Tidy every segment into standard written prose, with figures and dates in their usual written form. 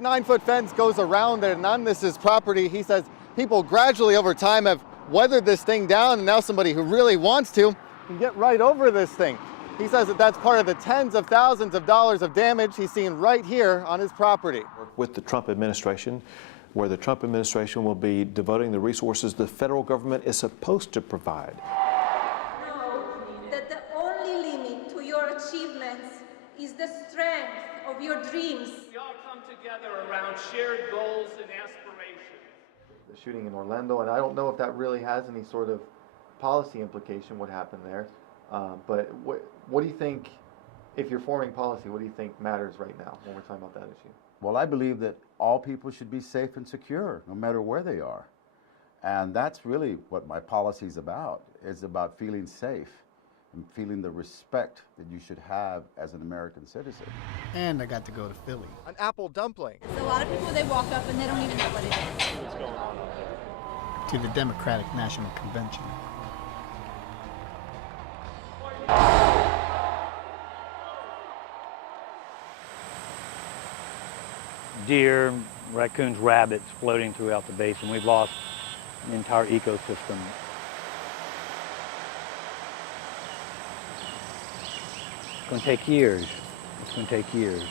9-foot fence goes around it, and on this is property. He says people gradually over time have weathered this thing down, and now somebody who really wants to can get right over this thing. He says that that's part of the tens of thousands of dollars of damage he's seen right here on his property. With the Trump administration, where the Trump administration will be devoting the resources the federal government is supposed to provide. Know that the only limit to your achievements is the strength of your dreams. We all come together around shared goals and aspirations. The shooting in Orlando, and I don't know if that really has any sort of policy implication, what happened there. But what do you think, if you're forming policy, what do you think matters right now when we're talking about that issue? Well, I believe that all people should be safe and secure, no matter where they are. And that's really what my policy is about. It's about feeling safe and feeling the respect that you should have as an American citizen. And I got to go to Philly. An apple dumpling. So a lot of people, they walk up and they don't even know what it is. To the Democratic National Convention. Deer, raccoons, rabbits floating throughout the basin. We've lost an entire ecosystem. It's going to take years. It's going to take years.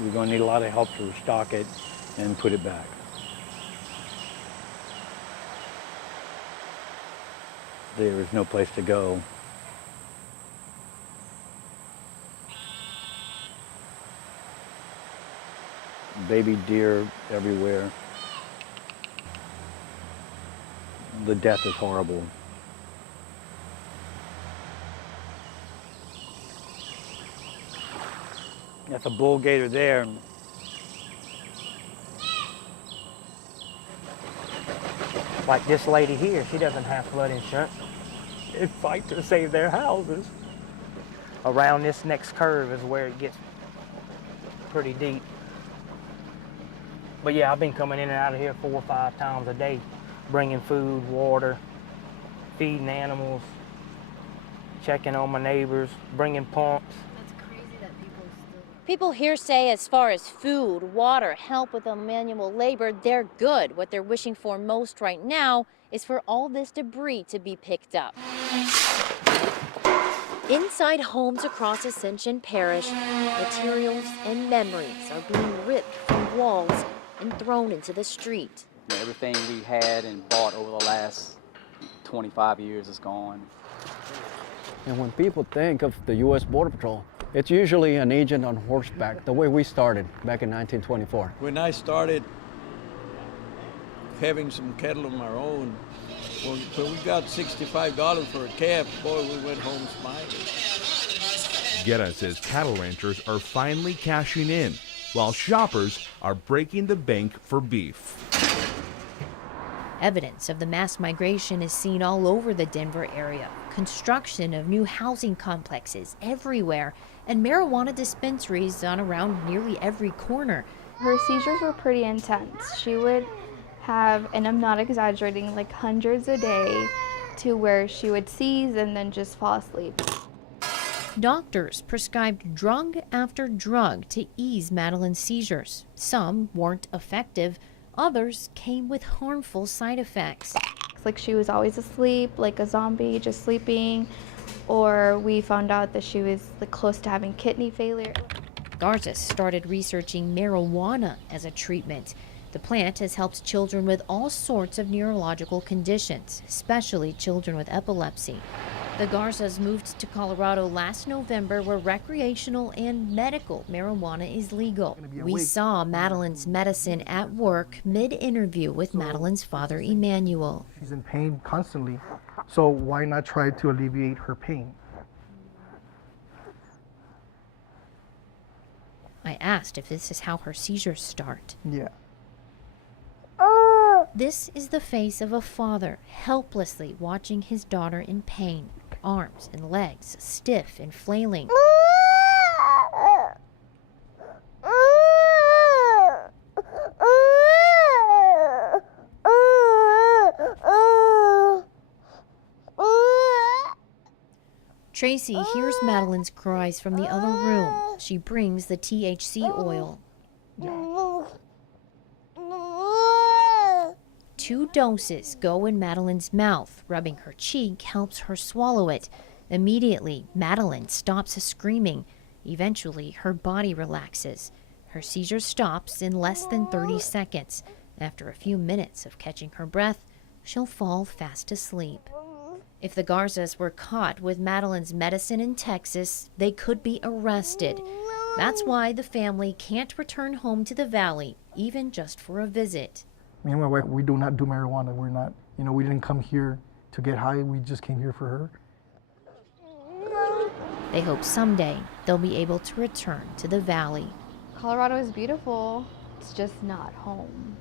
We're going to need a lot of help to restock it and put it back. There is no place to go. Baby deer everywhere. The death is horrible. That's a bull gator there. Like this lady here, she doesn't have flood insurance. They fight to save their houses. Around this next curve is where it gets pretty deep. But yeah, I've been coming in and out of here 4 or 5 times a day, bringing food, water, feeding animals, checking on my neighbors, bringing pumps. That's crazy that People here say as far as food, water, help with the manual labor, they're good. What they're wishing for most right now is for all this debris to be picked up. Inside homes across Ascension Parish, materials and memories are being ripped from walls and thrown into the street. Everything we had and bought over the last 25 years is gone. And when people think of the U.S. Border Patrol, it's usually an agent on horseback, the way we started back in 1924. When I started having some cattle of our own, when we got $65 for a calf, boy, we went home smiling. Guerra says cattle ranchers are finally cashing in, while shoppers are breaking the bank for beef. Evidence of the mass migration is seen all over the Denver area. Construction of new housing complexes everywhere, and marijuana dispensaries on around nearly every corner. Her seizures were pretty intense. She would have, and I'm not exaggerating, like hundreds a day, to where she would seize and then just fall asleep. Doctors prescribed drug after drug to ease Madeline's seizures. Some weren't effective, others came with harmful side effects. Like she was always asleep, like a zombie, just sleeping, or we found out that she was like close to having kidney failure. Garza started researching marijuana as a treatment. The plant has helped children with all sorts of neurological conditions, especially children with epilepsy. The Garzas moved to Colorado last November, where recreational and medical marijuana is legal. We saw Madeline's medicine at work mid-interview with Madeline's father, Emmanuel. She's in pain constantly, so why not try to alleviate her pain? I asked if this is how her seizures start. Yeah. This is the face of a father helplessly watching his daughter in pain, arms and legs stiff and flailing. Tracy hears Madeline's cries from the other room. She brings the THC oil. 2 doses go in Madeline's mouth. Rubbing her cheek helps her swallow it. Immediately, Madeline stops screaming. Eventually, her body relaxes. Her seizure stops in less than 30 seconds. After a few minutes of catching her breath, she'll fall fast asleep. If the Garzas were caught with Madeline's medicine in Texas, they could be arrested. That's why the family can't return home to the valley, even just for a visit. Me and my wife, we do not do marijuana. We're not, we didn't come here to get high. We just came here for her. They hope someday they'll be able to return to the valley. Colorado is beautiful. It's just not home.